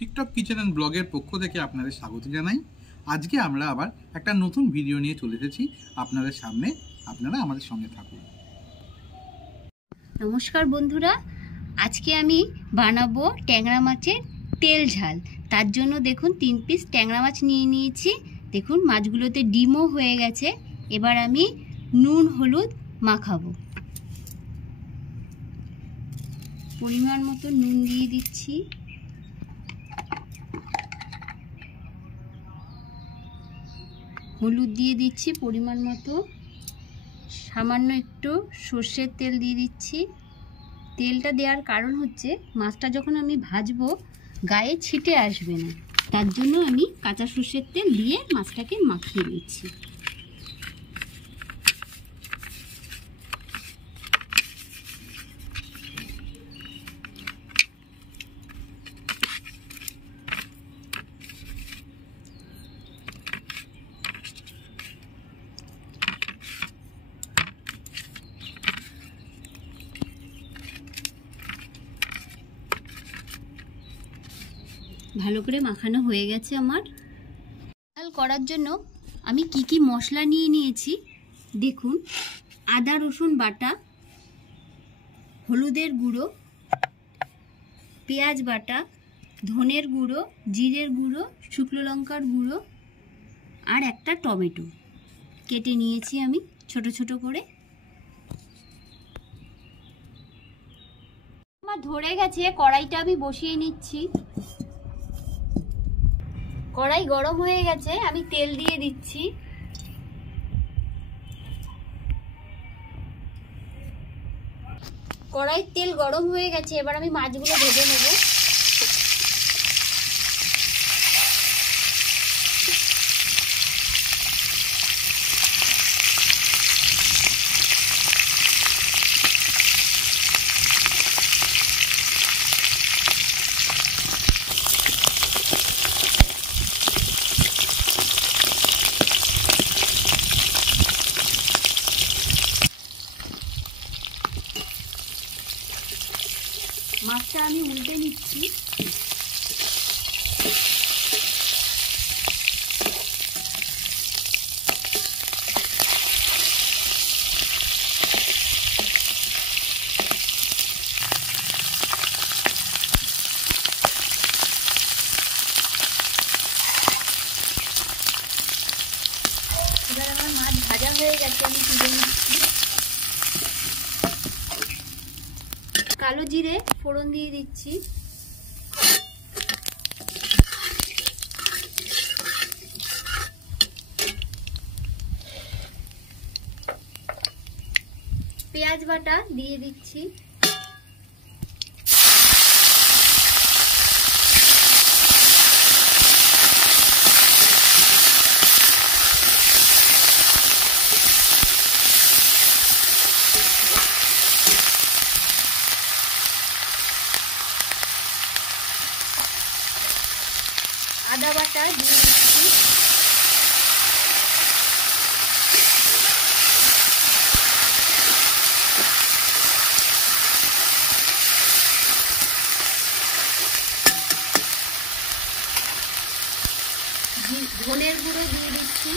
TikTok kitchen and ব্লগের পক্ষ থেকে আপনাদের স্বাগত জানাই। আজকে আমরা আবার একটা নতুন ভিডিও নিয়ে চলে এসেছি আপনাদের সামনে। আপনারা আমাদের সঙ্গে থাকুন। নমস্কার বন্ধুরা, আজকে আমি বানাবো ট্যাংরা মাছের তেল ঝাল। তার জন্য দেখুন 3 পিস ট্যাংরা মাছ নিয়ে নিয়েছি। দেখুন মাছগুলোতে ডিমও হয়ে গেছে। এবার আমি নুন হলুদ মাখাবো। পরিমাণ মতো নুন দিয়ে দিচ্ছি। হলুদ দিয়ে দিচ্ছি পরিমাণ মতো। সামান্য একটু সর্ষের তেল দিয়ে দিচ্ছি। তেলটা দেওয়ার কারণ হচ্ছে মাছটা যখন আমি ভাজবো গায়ে ছিটে আসবে না, তার জন্য আমি কাঁচা সর্ষের তেল দিয়ে মাছটাকে মাখিয়ে নিচ্ছি। ভালো করে মাখানো হয়ে গেছে আমার। ঝাল করার জন্য আমি কি মশলা নিয়ে নিয়েছি দেখুন। আদা রসুন বাটা, হলুদের গুঁড়ো, পেঁয়াজ বাটা, ধনের গুঁড়ো, জিরের গুঁড়ো, শুকনো লঙ্কার গুঁড়ো আর একটা টমেটো কেটে নিয়েছি আমি ছোট ছোট করে। আমার ধরে গেছে, কড়াইটা আমি বসিয়ে নিচ্ছি। কড়াই গরম হয়ে গেছে, আমি তেল দিয়ে দিচ্ছি। কড়াইয়ের তেল গরম হয়ে গেছে, এবার আমি মাছগুলো ভেজে নেব। মাছটা আমি উল্টে নিচ্ছি। এবার আমার মাছ ভাজা হয়ে গেছে, আমি তুলে নিচ্ছি। কালো জিরে ফোড়ন দিয়ে দিচ্ছি। পেঁয়াজ বাটা দিয়ে দিচ্ছি। আদা বাটা দিয়ে দিচ্ছি। ধনের গুঁড়ো দিয়ে দিচ্ছি।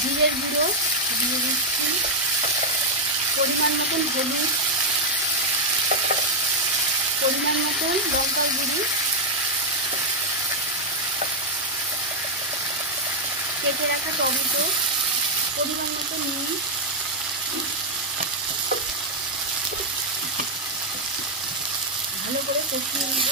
জিরের গুঁড়ো দিয়ে দিচ্ছি। পরিমাণ মতন হলুদ, পরিমাণ মতন লঙ্কার গুঁড়ি, কেটে রাখা টমেটো, পরিমাণ মতো নুন, ভালো করে কষিয়ে নেব।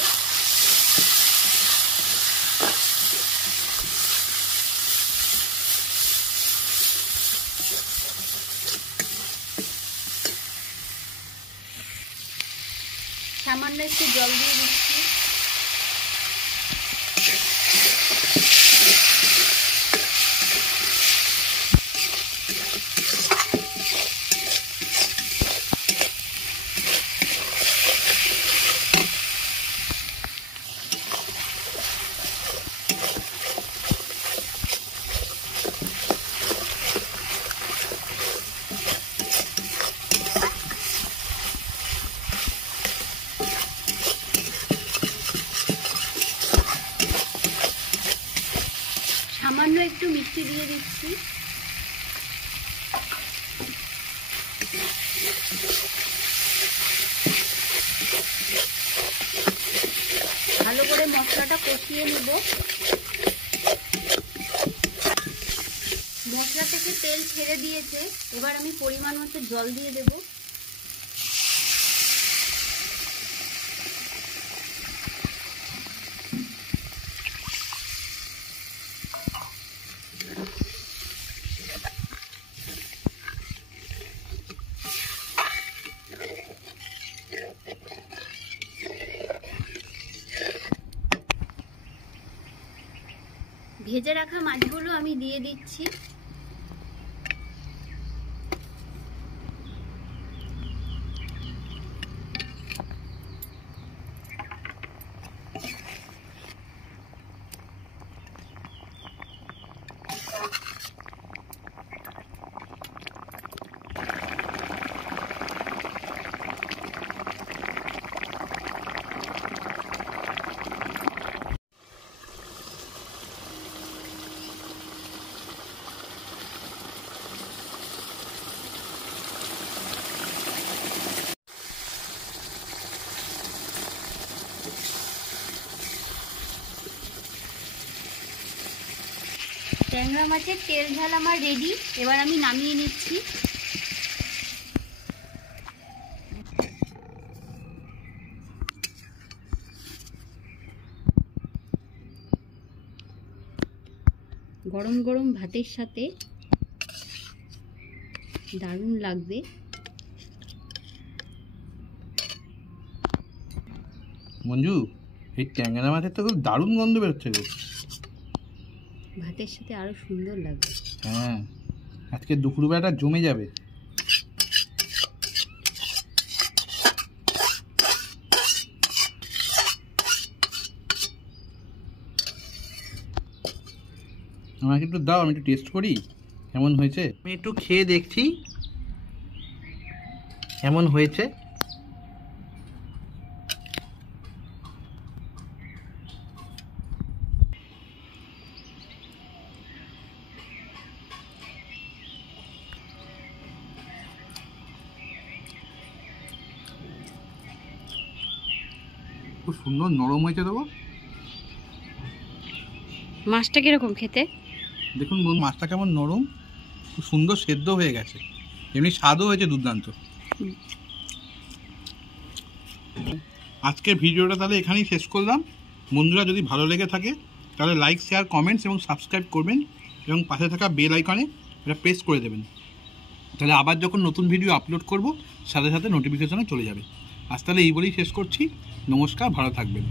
সামান্য একটু জল দিয়ে দিচ্ছি। মিষ্টি দিয়ে দিচ্ছি। ভালো করে মশলাটা কষিয়ে নেব। মশলা থেকে তেল ছেড়ে দিয়েছে, এবার আমি পরিমাণ মতো জল দিয়ে দেব। ভেজে রাখা মাছগুলো আমি দিয়ে দিচ্ছি। ট্যাংরা মাছের তেল ঝাল আমার রেডি, এবার আমি নামিয়ে নিচ্ছি। গরম গরম ভাতের সাথে দারুণ লাগবে। মঞ্জু, এই ট্যাংরা মাছের তো খুব দারুণ গন্ধ বেরোচ্ছে গো। ভাতের সাথে আরো সুন্দর লাগবে। হ্যাঁ, আজকে দুপুরবেলাটা জমে যাবে। আমাকে একটু দাও, আমি একটু টেস্ট করি কেমন হয়েছে। আমি একটু খেয়ে দেখছি কেমন হয়েছে। খুব সুন্দর নরম হয়েছে। দেবো মাছটা কিরকম খেতে দেখুন, মাছটা কেমন নরম, খুব সুন্দর সেদ্ধ হয়ে গেছে, এমনি স্বাদও হয়েছে দুর্দান্ত। আজকের ভিডিওটা তাহলে এখানেই শেষ করলাম। বন্ধুরা, যদি ভালো লেগে থাকে তাহলে লাইক, শেয়ার, কমেন্টস এবং সাবস্ক্রাইব করবেন এবং পাশে থাকা বেল আইকনে এটা প্রেস করে দেবেন। তাহলে আবার যখন নতুন ভিডিও আপলোড করব সাথে সাথে নোটিফিকেশনে চলে যাবে। আজ তাহলে এই বলেই শেষ করছি। নমস্কার, ভালো থাকবেন।